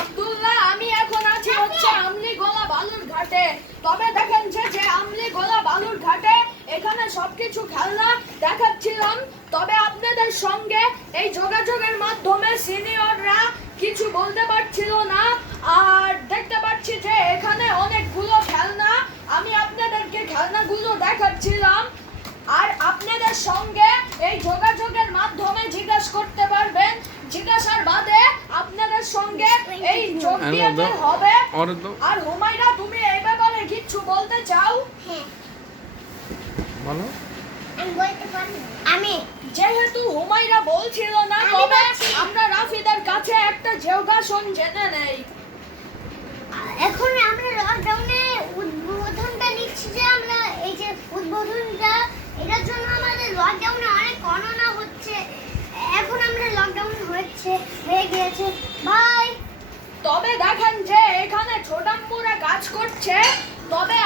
আব্দুল্লাহ, আমি এখন আছি হচ্ছে আমলিগোলা বালুর ঘাটে। তবে দেখেন যে আমলিগোলা বালুর ঘাটে এখানে সবকিছু খেলনা দেখাচ্ছিলাম। তবে আপনাদের সঙ্গে এই যোগাযোগের মাধ্যমে সিনিয়ররা কিছু বলতে পারছিল না। আর দেখতে পাচ্ছি যে এখানে অনেকগুলো খেলনা, আমি আপনাদেরকে খেলনাগুলো দেখাচ্ছিলাম। আর আপনাদের সঙ্গে এই যোগাযোগের মাধ্যমে জিজ্ঞাসা করতে পারবেন। জিজ্ঞাসার বাদে আপনাদের সঙ্গে এই যোগ দিতে হবে। আর হুমায়রা, তুমি এই ব্যাপারে কিছু বলতে চাও? হ্যাঁ, বলো। আমি বলতে পারি। আমি যেহেতু হুমায়রা বলছিল না, তবে আমরা রাফিদের কাছে একটা যোগাসন জেনে নেই। এখন আমরা লকডাউনে উদ্বোধনটা নিচ্ছি, যে আমরা এই যে উদ্বোধনটা, এটার জন্য আমাদের লকডাউনে অনেক গণনা হচ্ছে। এখন আমরা লকডাউন হয়ে গিয়েছে ভাই। তবে দেখেন যে এখানে ছোটাম্মুরা কাজ করছে। তবে